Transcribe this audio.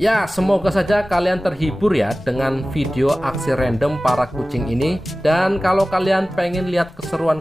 Ya, semoga saja kalian terhibur ya dengan video aksi random para kucing ini. Dan kalau kalian pengen lihat keseruan